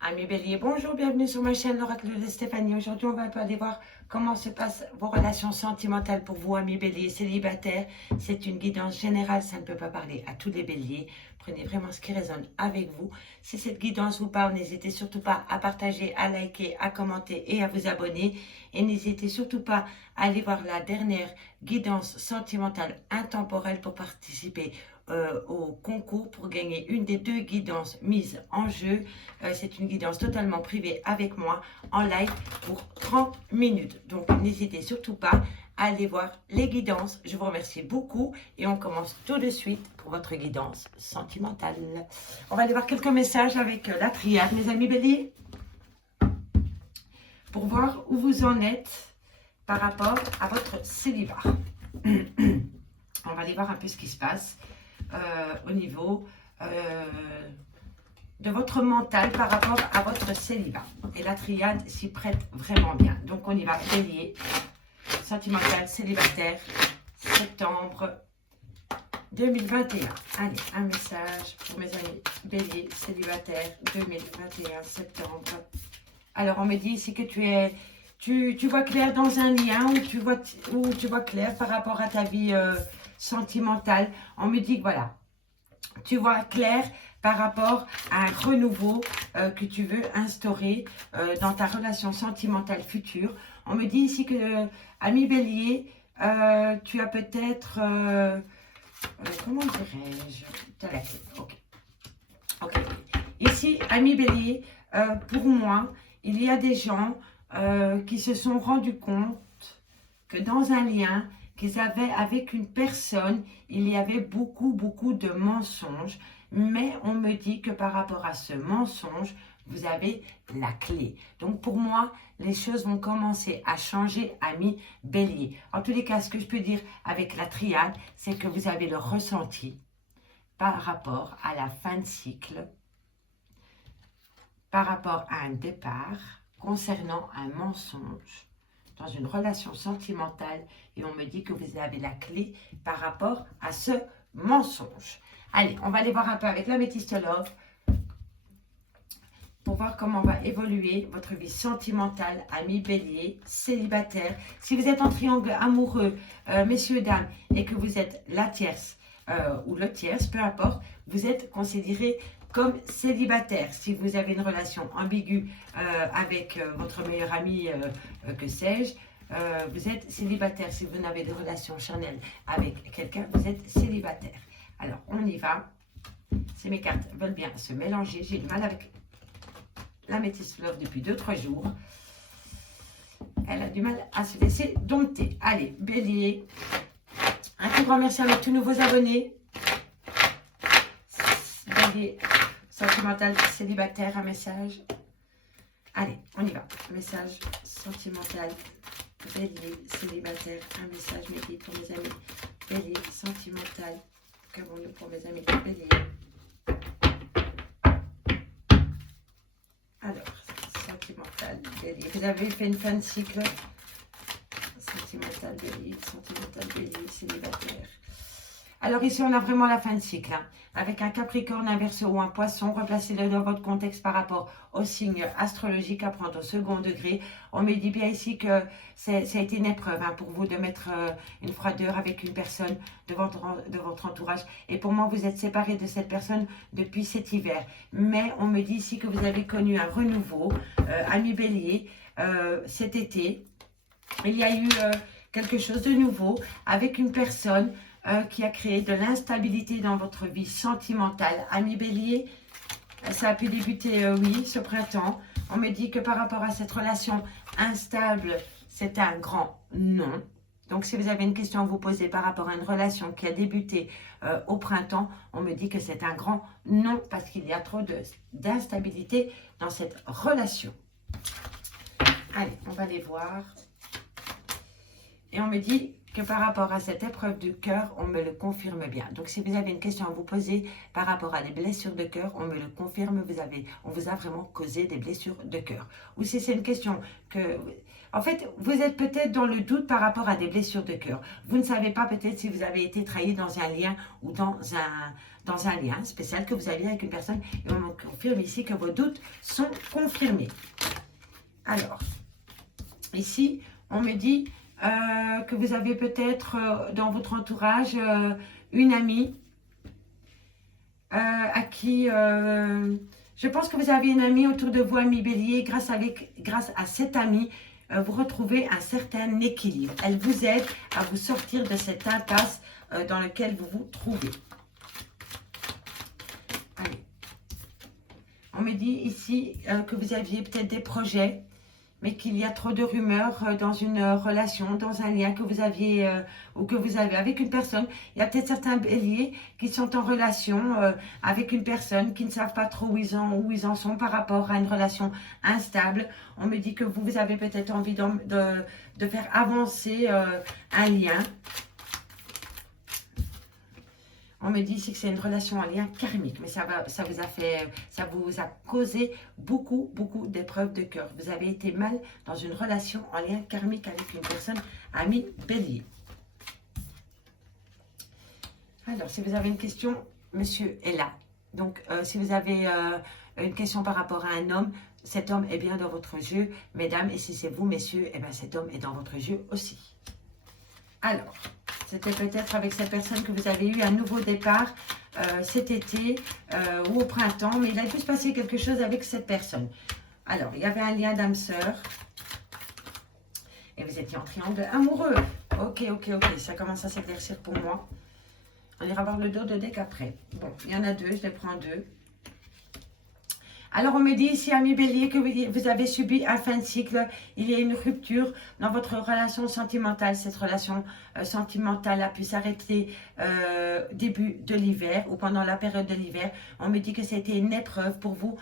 Amis Bélier, bonjour, bienvenue sur ma chaîne l'Oracle de Stéphanie. Aujourd'hui, on va un peu aller voir comment se passent vos relations sentimentales pour vous, amis Bélier célibataires. C'est une guidance générale, ça ne peut pas parler à tous les Béliers. Prenez vraiment ce qui résonne avec vous. Si cette guidance vous parle, n'hésitez surtout pas à partager, à liker, à commenter et à vous abonner. Et n'hésitez surtout pas à aller voir la dernière guidance sentimentale intemporelle pour participer au concours pour gagner une des deux guidances mises en jeu. C'est une guidance totalement privée avec moi en live pour 30 minutes. Donc n'hésitez surtout pas à aller voir les guidances. Je vous remercie beaucoup et on commence tout de suite pour votre guidance sentimentale. On va aller voir quelques messages avec la triade, mes amis Bélier, pour voir où vous en êtes par rapport à votre célibat. On va aller voir un peu ce qui se passe au niveau de votre mental par rapport à votre célibat. Et la triade s'y prête vraiment bien. Donc on y va. Bélier, sentimental, célibataire, septembre 2021. Allez, un message pour mes amis Bélier, célibataire, 2021, septembre. Alors on me dit ici que tu vois clair dans un lien ou tu vois clair par rapport à ta vie sentimentale. On me dit que voilà, tu vois clair par rapport à un renouveau que tu veux instaurer dans ta relation sentimentale future. On me dit ici que, ami Bélier, tu as peut-être, comment dirais-je, tu as la clé, ok. Ici, ami Bélier, pour moi, il y a des gens qui se sont rendus compte que dans un lien qu'ils avaient avec une personne, il y avait beaucoup de mensonges. Mais on me dit que par rapport à ce mensonge, vous avez la clé. Donc pour moi, les choses vont commencer à changer, ami Bélier. En tous les cas, ce que je peux dire avec la triade, c'est que vous avez le ressenti par rapport à la fin de cycle, par rapport à un départ, concernant un mensonge dans une relation sentimentale, et on me dit que vous avez la clé par rapport à ce mensonge. Allez, on va aller voir un peu avec l'améthyste love pour voir comment va évoluer votre vie sentimentale, amis Bélier, célibataire. Si vous êtes en triangle amoureux, messieurs, dames, et que vous êtes la tierce ou le tierce, peu importe, vous êtes considéré comme célibataire. Si vous avez une relation ambiguë avec votre meilleur ami, que sais-je, vous êtes célibataire. Si vous n'avez de relation charnelle avec quelqu'un, vous êtes célibataire. Alors, on y va. Si mes cartes veulent bien se mélanger, j'ai du mal avec l'améthyste love depuis 2-3 jours. Elle a du mal à se laisser dompter. Allez, Bélier, un tout grand merci à mes tout nouveaux abonnés. Bélier, sentimental, célibataire, un message. Allez, on y va. Message sentimental, Bélier, célibataire, un message, mes guides pour mes amis. Bélier, sentimental, qu'avons-nous pour mes amis Bélier? Alors, sentimental, Bélier. Vous avez fait une fin de cycle. Sentimental, Bélier, célibataire. Alors ici, on a vraiment la fin de cycle, hein, avec un Capricorne inversé ou un Poisson. Replacez-le dans votre contexte par rapport au signe astrologique à prendre au second degré. On me dit bien ici que ça a été une épreuve pour vous de mettre une froideur avec une personne de votre entourage. Et pour moi, vous êtes séparés de cette personne depuis cet hiver. Mais on me dit ici que vous avez connu un renouveau, ami Bélier, cet été. Il y a eu quelque chose de nouveau avec une personne qui a créé de l'instabilité dans votre vie sentimentale. Ami Bélier, ça a pu débuter, oui, ce printemps. On me dit que par rapport à cette relation instable, c'est un grand non. Donc, si vous avez une question à vous poser par rapport à une relation qui a débuté au printemps, on me dit que c'est un grand non parce qu'il y a trop d'instabilité dans cette relation. Allez, on va aller voir Et on me dit que par rapport à cette épreuve du cœur, on me le confirme bien. Donc, si vous avez une question à vous poser par rapport à des blessures de cœur, on me le confirme, on vous a vraiment causé des blessures de cœur. Ou si c'est une question que... En fait, vous êtes peut-être dans le doute par rapport à des blessures de cœur. Vous ne savez pas peut-être si vous avez été trahi dans un lien ou dans un lien spécial que vous aviez avec une personne. Et on me confirme ici que vos doutes sont confirmés. Alors, ici, on me dit... que vous avez peut-être dans votre entourage une amie à qui, je pense que vous avez une amie autour de vous, ami Bélier, grâce à cette amie, vous retrouvez un certain équilibre. Elle vous aide à vous sortir de cette impasse dans laquelle vous vous trouvez. Allez. On me dit ici que vous aviez peut-être des projets, mais qu'il y a trop de rumeurs dans une relation, dans un lien que vous aviez ou que vous avez avec une personne. Il y a peut-être certains béliers qui sont en relation avec une personne, qui ne savent pas trop où ils en sont par rapport à une relation instable. On me dit que vous avez peut-être envie de faire avancer un lien. On me dit ici que c'est une relation en lien karmique, mais ça vous a causé beaucoup d'épreuves de cœur. Vous avez été mal dans une relation en lien karmique avec une personne, ami Bélier. Alors, si vous avez une question, monsieur est là. Donc, si vous avez une question par rapport à un homme, cet homme est bien dans votre jeu, mesdames. Et si c'est vous, messieurs, eh bien, cet homme est dans votre jeu aussi. Alors, c'était peut-être avec cette personne que vous avez eu un nouveau départ cet été ou au printemps, mais il a dû se passer quelque chose avec cette personne. Alors, il y avait un lien d'âme-sœur et vous étiez en triangle amoureux. Ok, ça commence à s'éclaircir pour moi. On ira voir le dos de deck après. Bon, il y en a deux, je les prends deux. Alors, on me dit ici, ami Bélier, que vous avez subi un fin de cycle. Il y a une rupture dans votre relation sentimentale. Cette relation sentimentale a pu s'arrêter début de l'hiver ou pendant la période de l'hiver. On me dit que c'était une épreuve pour vous,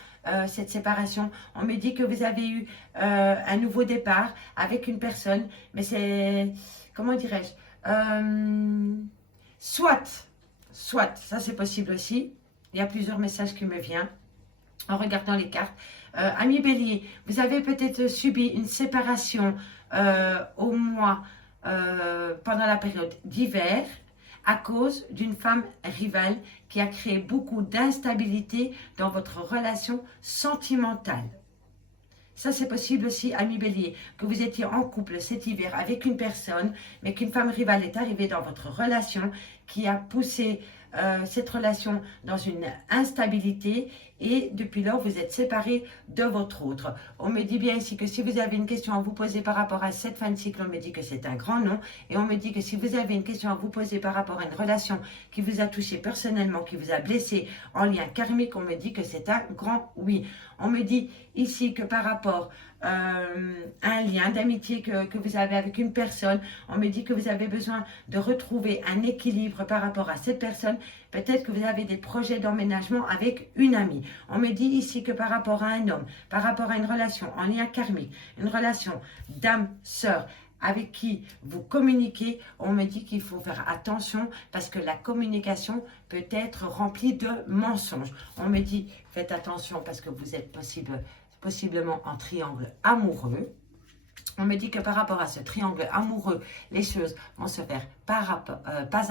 cette séparation. On me dit que vous avez eu un nouveau départ avec une personne. Mais c'est, comment dirais-je, soit, ça c'est possible aussi. Il y a plusieurs messages qui me viennent en regardant les cartes. Ami Bélier, vous avez peut-être subi une séparation au mois pendant la période d'hiver à cause d'une femme rivale qui a créé beaucoup d'instabilité dans votre relation sentimentale. Ça, c'est possible aussi, ami Bélier, que vous étiez en couple cet hiver avec une personne, mais qu'une femme rivale est arrivée dans votre relation qui a poussé cette relation dans une instabilité et depuis lors vous êtes séparés de votre autre. On me dit bien ici que si vous avez une question à vous poser par rapport à cette fin de cycle, on me dit que c'est un grand non, et on me dit que si vous avez une question à vous poser par rapport à une relation qui vous a touché personnellement, qui vous a blessé en lien karmique, on me dit que c'est un grand oui. On me dit ici que par rapport à un lien d'amitié que vous avez avec une personne, on me dit que vous avez besoin de retrouver un équilibre par rapport à cette personne. Peut-être que vous avez des projets d'emménagement avec une amie. On me dit ici que par rapport à un homme, par rapport à une relation en lien karmique, une relation d'âme-sœur avec qui vous communiquez, on me dit qu'il faut faire attention parce que la communication peut être remplie de mensonges. On me dit faites attention parce que vous êtes possiblement en triangle amoureux. On me dit que par rapport à ce triangle amoureux, les choses vont se faire pas à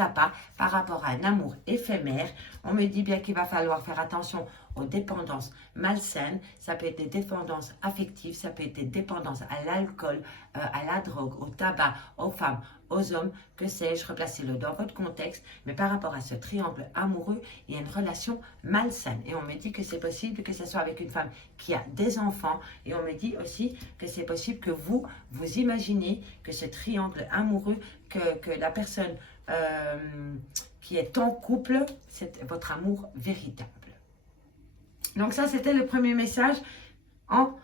pas par rapport à un amour éphémère. On me dit bien qu'il va falloir faire attention aux dépendances malsaines. Ça peut être des dépendances affectives, ça peut être des dépendances à l'alcool, à la drogue, au tabac, aux femmes, aux hommes, que sais-je, replacez-le dans votre contexte. Mais par rapport à ce triangle amoureux, il y a une relation malsaine. Et on me dit que c'est possible que ce soit avec une femme qui a des enfants. Et on me dit aussi que c'est possible que vous imaginez que ce triangle amoureux, que la personne qui est en couple, c'est votre amour véritable. Donc ça, c'était le premier message en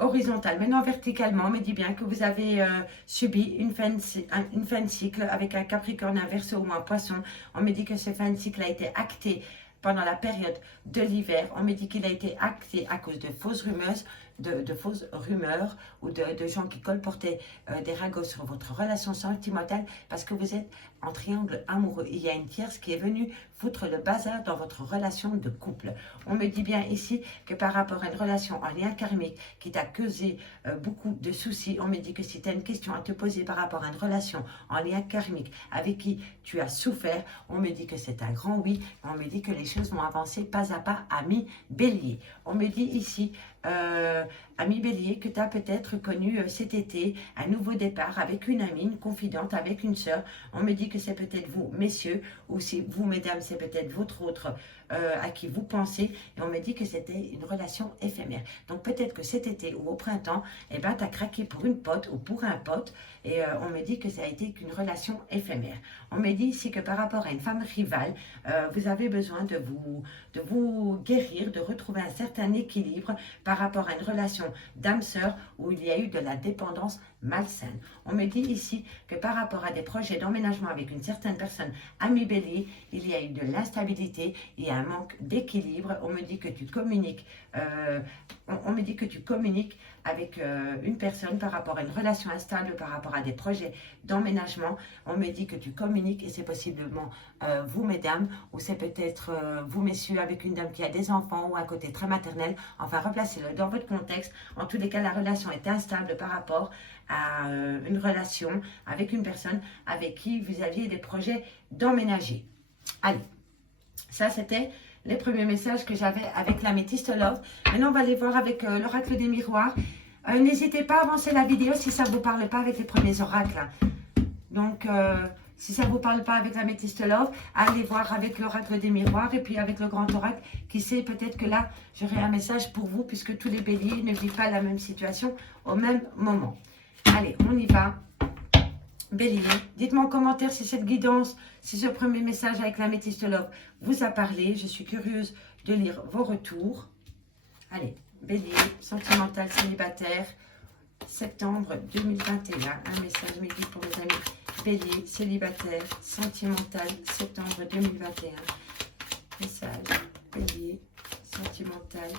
horizontal. Maintenant, verticalement, on me dit bien que vous avez subi une fin de cycle avec un Capricorne, un Verseau ou un Poisson. On me dit que ce fin de cycle a été acté pendant la période de l'hiver. On me dit qu'il a été acté à cause de fausses rumeurs, fausses rumeurs ou de gens qui colportaient des ragots sur votre relation sentimentale parce que vous êtes en triangle amoureux. Il y a une tierce qui est venue foutre le bazar dans votre relation de couple. On me dit bien ici que par rapport à une relation en lien karmique qui t'a causé beaucoup de soucis, on me dit que si tu as une question à te poser par rapport à une relation en lien karmique avec qui tu as souffert, on me dit que c'est un grand oui. On me dit que les choses vont avancer pas à pas, ami Bélier. On me dit ici, ami Bélier, que tu as peut-être connu cet été un nouveau départ avec une amie, une confidente, avec une sœur. On me dit que c'est peut-être vous, messieurs, ou si vous, mesdames, c'est peut-être votre autre à qui vous pensez. Et on me dit que c'était une relation éphémère. Donc peut-être que cet été ou au printemps, eh ben, tu as craqué pour une pote ou pour un pote. Et on me dit que ça a été qu'une relation éphémère. On me dit ici que par rapport à une femme rivale, vous avez besoin de vous guérir, de retrouver un certain équilibre par rapport à une relation d'âme-sœur où il y a eu de la dépendance malsaine. On me dit ici que par rapport à des projets d'emménagement avec une certaine personne, ami Bélier, il y a eu de l'instabilité et un manque d'équilibre. On me dit que tu communiques, on me dit que tu communiques avec une personne par rapport à une relation instable, par rapport à des projets d'emménagement. On me dit que tu communiques et c'est possiblement vous, mesdames, ou c'est peut-être vous, messieurs, avec une dame qui a des enfants ou un côté très maternel. Enfin, replacez-le dans votre contexte. En tous les cas, la relation est instable par rapport à une relation avec une personne avec qui vous aviez des projets d'emménager. Allez, ça c'était les premiers messages que j'avais avec l'améthyste Love. Maintenant, on va aller voir avec l'oracle des miroirs. N'hésitez pas à avancer la vidéo si ça ne vous parle pas avec les premiers oracles. Donc, si ça ne vous parle pas avec l'améthyste Love, allez voir avec l'oracle des miroirs et puis avec le grand oracle. Qui sait, peut-être que là, j'aurai un message pour vous puisque tous les béliers ne vivent pas la même situation au même moment. Allez, on y va. Bélier, dites-moi en commentaire si cette guidance, si ce premier message avec l'améthyste Love vous a parlé. Je suis curieuse de lire vos retours. Allez, Bélier, sentimental, célibataire, septembre 2021. Un message midi pour mes amis. Bélier, célibataire, sentimental, septembre 2021. Message, Bélier, sentimental,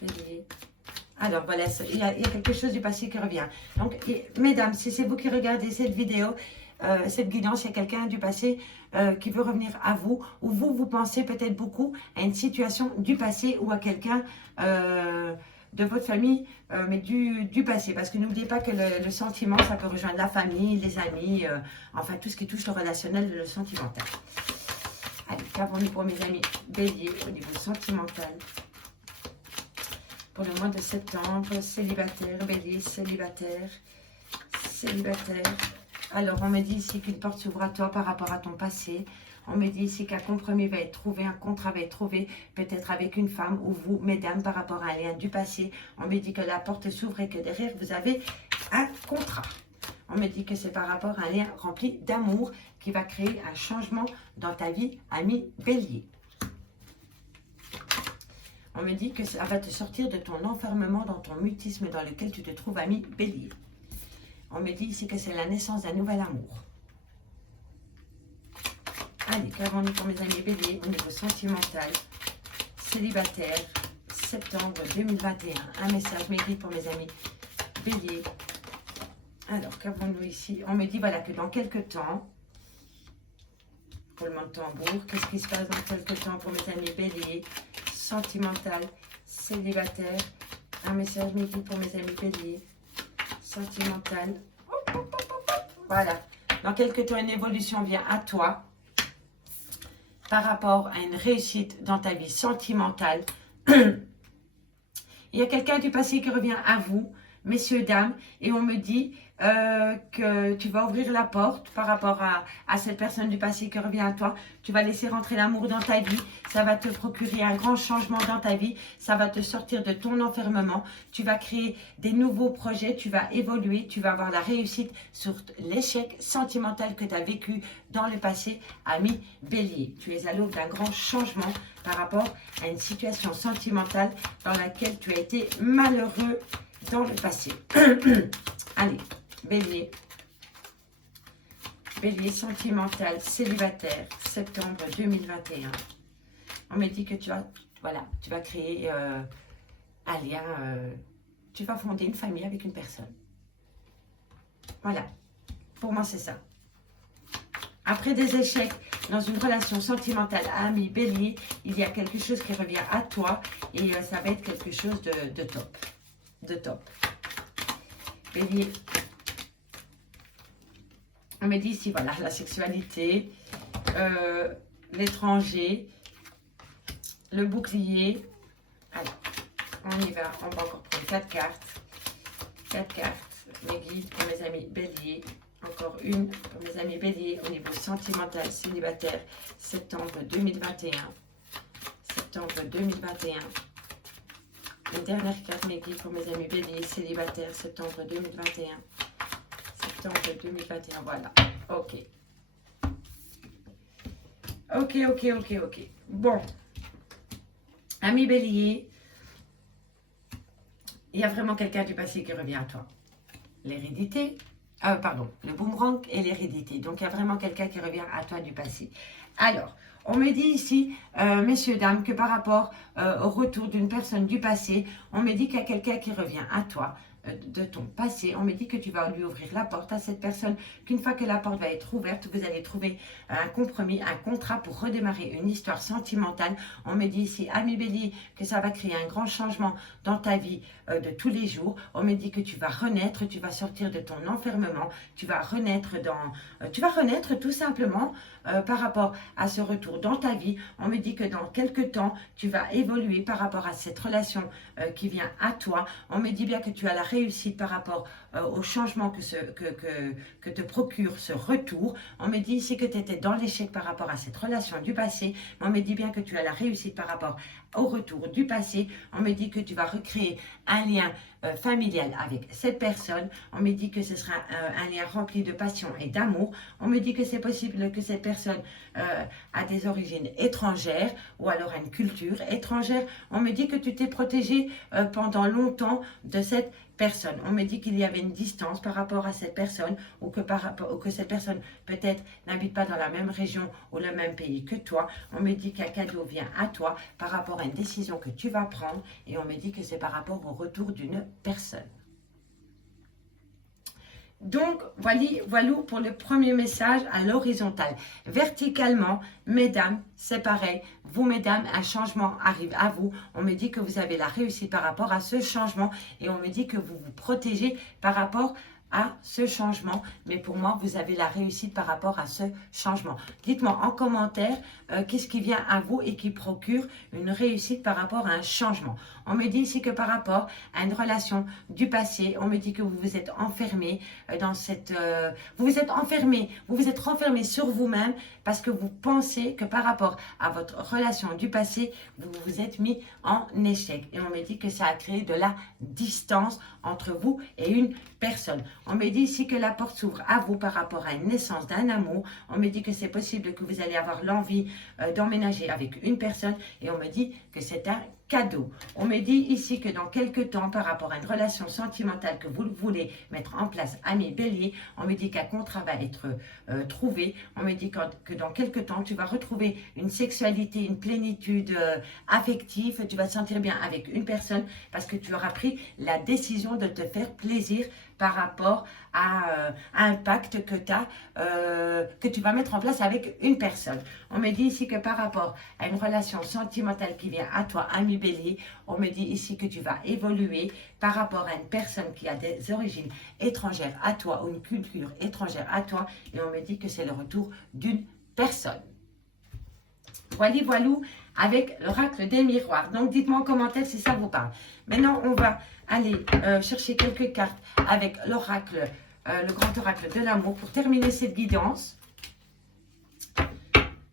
Bélier. Alors voilà, il y a quelque chose du passé qui revient. Donc, mesdames, si c'est vous qui regardez cette vidéo, cette guidance, il y a quelqu'un du passé qui veut revenir à vous, ou vous pensez peut-être beaucoup à une situation du passé ou à quelqu'un de votre famille, mais du passé. Parce que n'oubliez pas que le sentiment, ça peut rejoindre la famille, les amis, enfin tout ce qui touche le relationnel, le sentimental. Allez, qu'avons-nous pour mes amis Bélier au niveau sentimental? Pour le mois de septembre, célibataire, Bélier, célibataire, célibataire. Alors, on me dit ici qu'une porte s'ouvre à toi par rapport à ton passé. On me dit ici qu'un compromis va être trouvé, un contrat va être trouvé, peut-être avec une femme ou vous, mesdames, par rapport à un lien du passé. On me dit que la porte s'ouvre et que derrière, vous avez un contrat. On me dit que c'est par rapport à un lien rempli d'amour qui va créer un changement dans ta vie, ami Bélier. On me dit que ça va te sortir de ton enfermement, dans ton mutisme dans lequel tu te trouves, ami Bélier. On me dit ici que c'est la naissance d'un nouvel amour. Allez, qu'avons-nous pour mes amis Bélier au niveau sentimental, célibataire, septembre 2021. Un message midi pour mes amis Bélier. Alors, qu'avons-nous ici? On me dit voilà que dans quelques temps, roulement de tambour, qu'est-ce qui se passe dans quelques temps pour mes amis Bélier? Sentimental, célibataire, un message midi pour mes amis Bélier, sentimental, voilà, dans quelques temps une évolution vient à toi, par rapport à une réussite dans ta vie sentimentale, il y a quelqu'un du passé qui revient à vous, messieurs, dames, et on me dit que tu vas ouvrir la porte par rapport à cette personne du passé qui revient à toi. Tu vas laisser rentrer l'amour dans ta vie. Ça va te procurer un grand changement dans ta vie. Ça va te sortir de ton enfermement. Tu vas créer des nouveaux projets. Tu vas évoluer. Tu vas avoir la réussite sur l'échec sentimental que tu as vécu dans le passé, ami Bélier. Tu es à l'aube d'un grand changement par rapport à une situation sentimentale dans laquelle tu as été malheureux dans le passé. Allez, Bélier. Bélier sentimental, célibataire, septembre 2021. On me dit que tu vas, voilà, tu vas créer un lien, tu vas fonder une famille avec une personne. Voilà, pour moi c'est ça. Après des échecs dans une relation sentimentale, ami, bélier, il y a quelque chose qui revient à toi et ça va être quelque chose de top. De top. Bélier. On me dit ici, voilà, la sexualité, l'étranger, le bouclier. Alors, on y va, on va encore prendre 4 cartes. 4 cartes, mes guides pour mes amis bélier. Encore une pour mes amis bélier au niveau sentimental, célibataire, septembre 2021. Septembre 2021. Une dernière carte, mes guides pour mes amis bélier, célibataire, septembre 2021. Septembre 2021, voilà. Ok. Ok. Bon. Ami bélier, il y a vraiment quelqu'un du passé qui revient à toi. L'hérédité. Pardon, le boomerang et l'hérédité. Donc, il y a vraiment quelqu'un qui revient à toi du passé. Alors, on me dit ici, messieurs, dames, que par rapport au retour d'une personne du passé, on me dit qu'il y a quelqu'un qui revient à toi de ton passé. On me dit que tu vas lui ouvrir la porte à cette personne, qu'une fois que la porte va être ouverte, vous allez trouver un compromis, un contrat pour redémarrer une histoire sentimentale. On me dit ici, ami bélier, que ça va créer un grand changement dans ta vie de tous les jours. On me dit que tu vas renaître, tu vas sortir de ton enfermement, tu vas renaître tout simplement par rapport à ce retour dans ta vie. On me dit que dans quelques temps, tu vas évoluer par rapport à cette relation qui vient à toi. On me dit bien que tu as la réussite par rapport au changement que te procure ce retour. On me dit ici que tu étais dans l'échec par rapport à cette relation du passé. On me dit bien que tu as la réussite par rapport au retour du passé. On me dit que tu vas recréer un lien familial avec cette personne. On me dit que ce sera un lien rempli de passion et d'amour. On me dit que c'est possible que cette personne a des origines étrangères ou alors a une culture étrangère. On me dit que tu t'es protégé pendant longtemps de cette personne. On me dit qu'il y avait une distance par rapport à cette personne ou que cette personne peut-être n'habite pas dans la même région ou le même pays que toi. On me dit qu'un cadeau vient à toi par rapport à une décision que tu vas prendre et on me dit que c'est par rapport au retour d'une personne. Donc, voilà pour le premier message à l'horizontale. Verticalement, mesdames, c'est pareil. Vous, mesdames, un changement arrive à vous. On me dit que vous avez la réussite par rapport à ce changement et on me dit que vous vous protégez par rapport à ce changement. Mais pour moi, vous avez la réussite par rapport à ce changement. Dites-moi en commentaire qu'est-ce qui vient à vous et qui procure une réussite par rapport à un changement. On me dit ici que par rapport à une relation du passé, on me dit que vous vous êtes enfermé dans cette... vous vous êtes renfermé sur vous-même parce que vous pensez que par rapport à votre relation du passé, vous vous êtes mis en échec. Et on me dit que ça a créé de la distance entre vous et une personne. On me dit ici que la porte s'ouvre à vous par rapport à une naissance d'un amour. On me dit que c'est possible que vous allez avoir l'envie d'emménager avec une personne et on me dit que c'est un cadeau. On me dit ici que dans quelques temps, par rapport à une relation sentimentale que vous voulez mettre en place, ami bélier, on me dit qu'un contrat va être trouvé. On me dit que dans quelques temps, tu vas retrouver une sexualité, une plénitude affective. Tu vas te sentir bien avec une personne parce que tu auras pris la décision de te faire plaisir par rapport à un pacte que tu vas mettre en place avec une personne. On me dit ici que par rapport à une relation sentimentale qui vient à toi, ami bélier, on me dit ici que tu vas évoluer par rapport à une personne qui a des origines étrangères à toi ou une culture étrangère à toi et on me dit que c'est le retour d'une personne. Voilà avec l'oracle des miroirs. Donc dites-moi en commentaire si ça vous parle. Maintenant on va aller chercher quelques cartes avec l'oracle, le grand oracle de l'amour pour terminer cette guidance.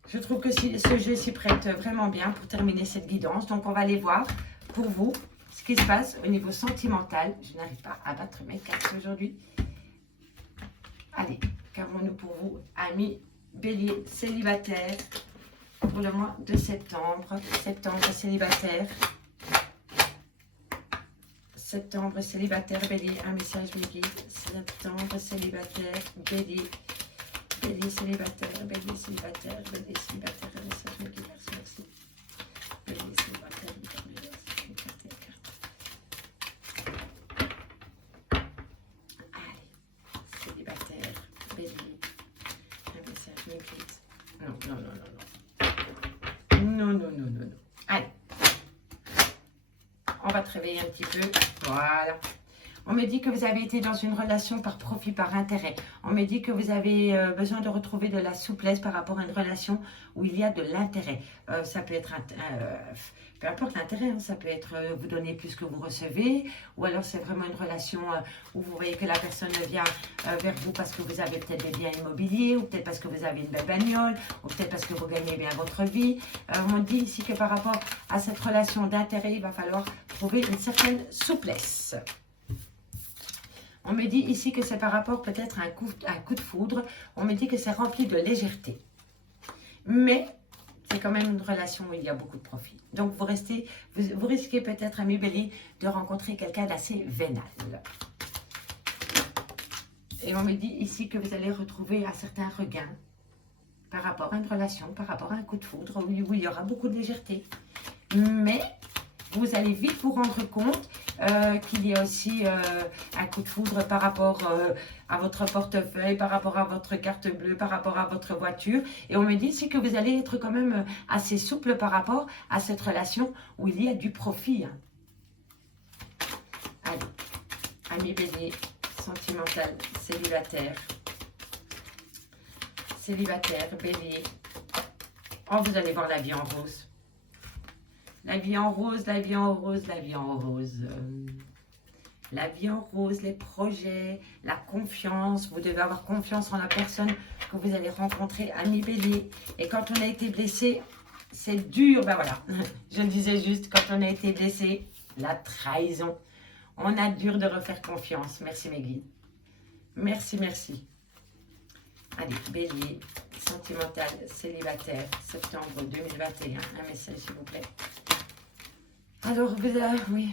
Je trouve que ce jeu s'y prête vraiment bien pour terminer cette guidance. Donc on va aller voir pour vous ce qui se passe au niveau sentimental. Je n'arrive pas à battre mes cartes aujourd'hui. Allez, qu'avons-nous pour vous, amis bélier célibataire pour le mois de septembre. Septembre célibataire. Septembre célibataire bélier, un message me guide. Septembre célibataire bélier. Bélier célibataire, bélier célibataire, bélier célibataire, un message me guide. Merci. On va te réveiller un petit peu. Voilà. On me dit que vous avez été dans une relation par profit, par intérêt. On me dit que vous avez besoin de retrouver de la souplesse par rapport à une relation où il y a de l'intérêt. Ça peut être, peu importe l'intérêt, hein, ça peut être vous donner plus que vous recevez, ou alors c'est vraiment une relation où vous voyez que la personne vient vers vous parce que vous avez peut-être des biens immobiliers, ou peut-être parce que vous avez une belle bagnole, ou peut-être parce que vous gagnez bien votre vie. On dit ici que par rapport à cette relation d'intérêt, il va falloir trouver une certaine souplesse. On me dit ici que c'est par rapport peut-être à un coup de foudre. On me dit que c'est rempli de légèreté. Mais c'est quand même une relation où il y a beaucoup de profit. Donc vous risquez peut-être, ami Bélier, de rencontrer quelqu'un d'assez vénal. Et on me dit ici que vous allez retrouver un certain regain par rapport à une relation, par rapport à un coup de foudre, où il y aura beaucoup de légèreté. Mais vous allez vite vous rendre compte qu'il y a aussi un coup de foudre par rapport à votre portefeuille, par rapport à votre carte bleue, par rapport à votre voiture. Et on me dit ici que vous allez être quand même assez souple par rapport à cette relation où il y a du profit. Hein. Allez, ami Bélier, sentimental, célibataire. Célibataire, Bélier. Oh, vous allez voir la vie en rose. La vie en rose, la vie en rose, la vie en rose. La vie en rose, les projets, la confiance. Vous devez avoir confiance en la personne que vous allez rencontrer, ami Bélier. Et quand on a été blessé, c'est dur. Ben voilà, je le disais juste, quand on a été blessé, la trahison. On a dur de refaire confiance. Merci mes guides. Merci, merci. Allez, Bélier, sentimental, célibataire, septembre 2021. Un message s'il vous plaît. Alors, oui,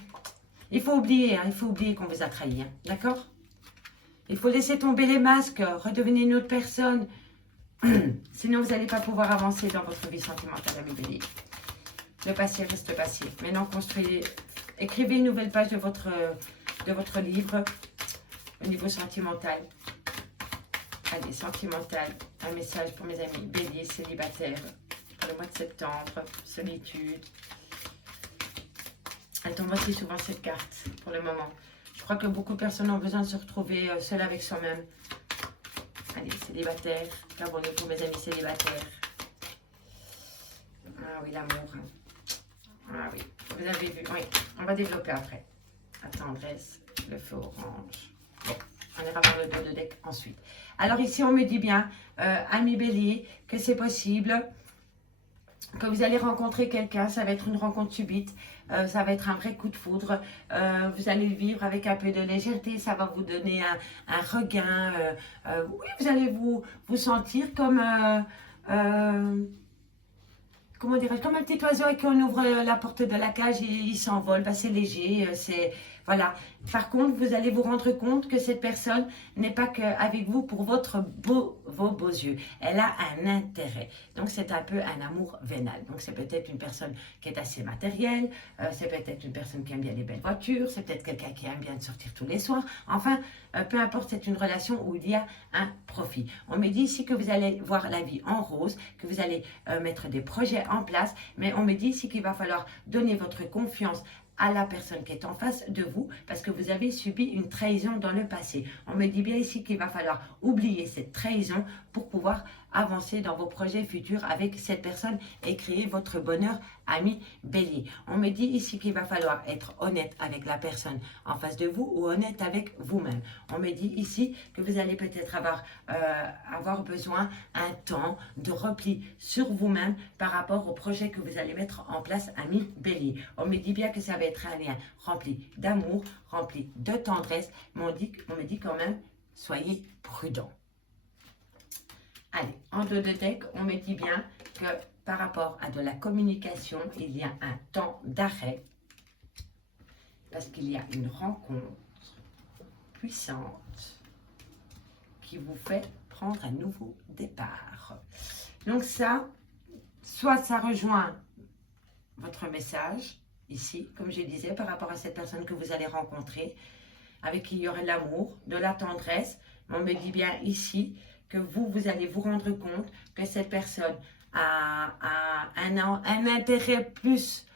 il faut oublier, hein, il faut oublier qu'on vous a trahi, hein, d'accord? Il faut laisser tomber les masques, redevenir une autre personne. Sinon, vous n'allez pas pouvoir avancer dans votre vie sentimentale, ami Bélier. Le passé reste passé. Maintenant, écrivez une nouvelle page de votre livre au niveau sentimental. Allez, sentimental, un message pour mes amis Bélier, célibataire, pour le mois de septembre, solitude. Elle tombe aussi souvent cette carte pour le moment. Je crois que beaucoup de personnes ont besoin de se retrouver seules avec soi-même. Allez, célibataire. Qu'avons-nous pour mes amis célibataires? Ah oui, l'amour. Ah oui, vous avez vu. Oui, on va développer après. La tendresse, le feu orange. Bon, on ira voir le dos de deck ensuite. Alors ici, on me dit bien, ami Bélier, que c'est possible que vous allez rencontrer quelqu'un. Ça va être une rencontre subite. Ça va être un vrai coup de foudre. Vous allez le vivre avec un peu de légèreté. Ça va vous donner un regain. Oui, vous allez vous sentir comme... comment dirais-je, comme un petit oiseau et qu'on ouvre la porte de la cage et il s'envole. Ben, c'est léger, voilà. Par contre, vous allez vous rendre compte que cette personne n'est pas qu'avec vous pour vos beaux yeux. Elle a un intérêt. Donc, c'est un peu un amour vénal. Donc, c'est peut-être une personne qui est assez matérielle. C'est peut-être une personne qui aime bien les belles voitures. C'est peut-être quelqu'un qui aime bien sortir tous les soirs. Enfin, peu importe, c'est une relation où il y a un profit. On me dit ici que vous allez voir la vie en rose, que vous allez mettre des projets en place. Mais on me dit ici qu'il va falloir donner votre confiance à la personne qui est en face de vous parce que vous avez subi une trahison dans le passé. On me dit bien ici qu'il va falloir oublier cette trahison pour pouvoir avancer dans vos projets futurs avec cette personne et créer votre bonheur, ami Bélier. On me dit ici qu'il va falloir être honnête avec la personne en face de vous ou honnête avec vous-même. On me dit ici que vous allez peut-être avoir besoin un temps de repli sur vous-même par rapport au projet que vous allez mettre en place, ami Bélier. On me dit bien que ça va être un lien rempli d'amour, rempli de tendresse, mais on me dit quand même, soyez prudents. Allez, en dos de deck, on me dit bien que par rapport à de la communication, il y a un temps d'arrêt parce qu'il y a une rencontre puissante qui vous fait prendre un nouveau départ. Donc ça, soit ça rejoint votre message, ici, comme je disais, par rapport à cette personne que vous allez rencontrer, avec qui il y aurait de l'amour, de la tendresse. On me dit bien ici que vous allez vous rendre compte que cette personne a un intérêt plus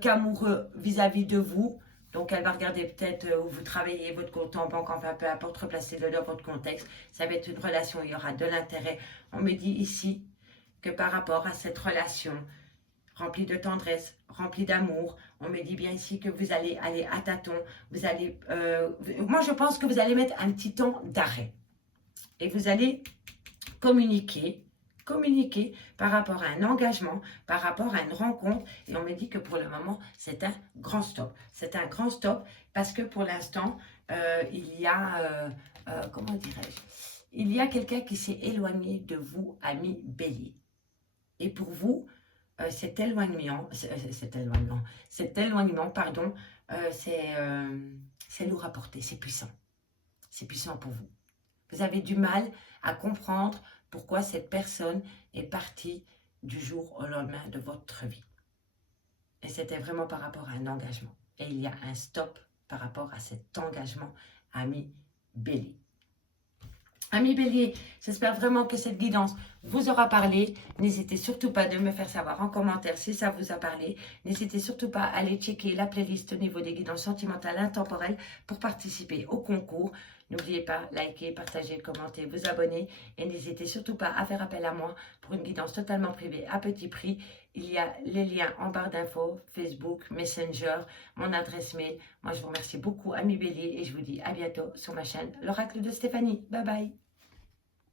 qu'amoureux vis-à-vis de vous. Donc, elle va regarder peut-être où vous travaillez, votre compte en banque, enfin, peu importe, replacez-le dans votre contexte. Ça va être une relation, il y aura de l'intérêt. On me dit ici que par rapport à cette relation remplie de tendresse, remplie d'amour, on me dit bien ici que vous allez aller à tâtons, vous allez... moi, je pense que vous allez mettre un petit temps d'arrêt. Et vous allez communiquer par rapport à un engagement, par rapport à une rencontre. Et on me dit que pour le moment, c'est un grand stop. C'est un grand stop parce que pour l'instant, il y a, comment dirais-je, il y a quelqu'un qui s'est éloigné de vous, ami Bélier. Et pour vous, cet éloignement, pardon, c'est lourd à porter, c'est puissant. C'est puissant pour vous. Vous avez du mal à comprendre pourquoi cette personne est partie du jour au lendemain de votre vie. Et c'était vraiment par rapport à un engagement. Et il y a un stop par rapport à cet engagement, ami Bélier. Ami Bélier, j'espère vraiment que cette guidance vous aura parlé. N'hésitez surtout pas de me faire savoir en commentaire si ça vous a parlé. N'hésitez surtout pas à aller checker la playlist au niveau des guidances sentimentales intemporelles pour participer au concours. N'oubliez pas, liker, partager, commenter, vous abonner. Et n'hésitez surtout pas à faire appel à moi pour une guidance totalement privée à petit prix. Il y a les liens en barre d'infos, Facebook, Messenger, mon adresse mail. Moi, je vous remercie beaucoup, ami Bélier, et je vous dis à bientôt sur ma chaîne, l'Oracle de Stéphanie. Bye bye.